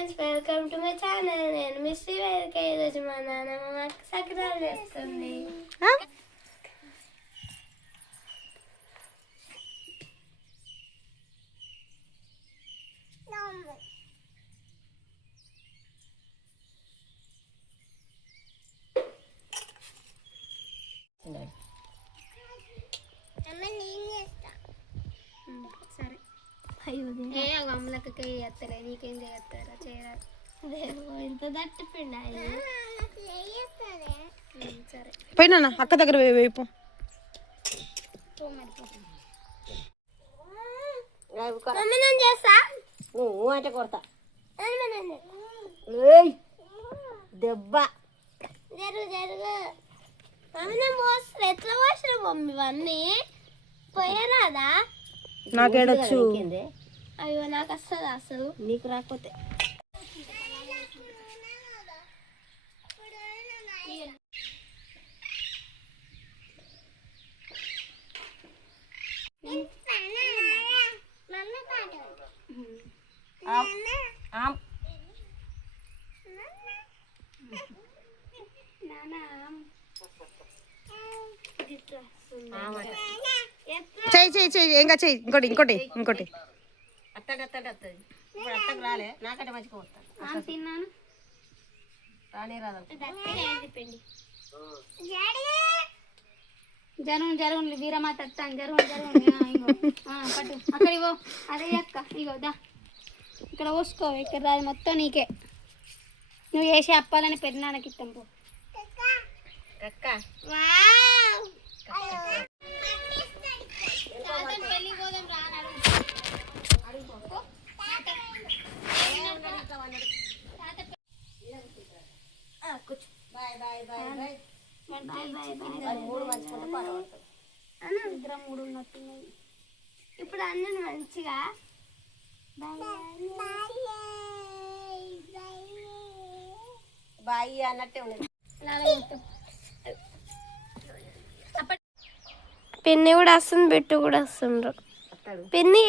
Friends, welcome to my channel. నేను miss వేదిక. ఈరోజు మా నాన్నమ్మ మాకు సకినాలు చేస్తుంది. సరే ఏ అమ్మలకి చేస్తలే, నీకేం చేస్తారా చేయరా? ఇంత దట్టి పిండి సరే పోయినా అక్క దగ్గర వేపు చేస్తా అంటే కొడతా దెబ్బ జరుగు జరుగు. ఎట్లా పోసిన మమ్మీ ఇవన్నీ పోయరాదా? నాకేడొచ్చు. అయ్యో నాకు వస్తుంది అసలు. నీకు రాకపోతే చెయ్యి చెయ్యి చెయ్యి ఇంకా చెయ్యి. ఇంకోటి ఇంకోటి ఇంకోటి అత్తగత్తది ఇప్పుడు అత్తకు రాలే, నాకంటే మంచిగా వస్తాను. తిన్నాను రానే రాదు. జరుగు జరుగు వీరమాత వస్తాను. జరుగు జరుగు పట్టు అక్కడ ఇవ్వ. అదే అక్క ఇగో దా ఇక్కడ పోసుకో. ఇక్కడ రాదు మొత్తం నీకే. నువ్వు చేసే అప్పాలని పెద్దనాన్నకి ఇస్తాం పో. పెళ్ళి పోదాం రా. మూడు ఉన్నట్టున్నాయి ఇప్పుడు అన్నీ మంచిగా. బాయి అన్నట్టే ఉన్నది. పిన్ని కూడా వస్తుంది, పెట్టు కూడా వస్తుండ్రు. పిన్ని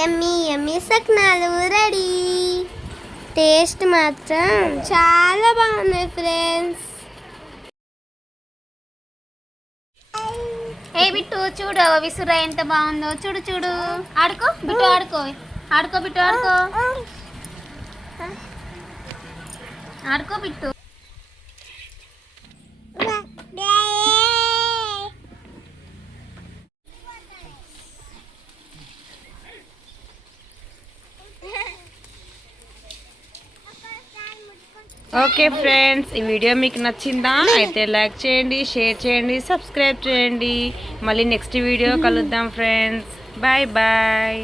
యమ్మీ యమ్మీ సకినాలు రెడీ. టేస్ట్ మాత్రం చాలా బాగున్నాయి ఫ్రెండ్స్. ఏ బిట్టు చూడు విసురా ఎంత బాగుందో. చూడు చూడు. ఆడుకో బిట్టు ఆడుకో. ఆడుకో బిట్టు ఆడుకో. ఆడుకో బిట్టు. ఓకే ఫ్రెండ్స్, ఈ వీడియో మీకు నచ్చిందా? అయితే లైక్ చేయండి, షేర్ చేయండి, సబ్స్క్రైబ్ చేయండి. మళ్ళీ నెక్స్ట్ వీడియో కలుద్దాం ఫ్రెండ్స్. Bye bye.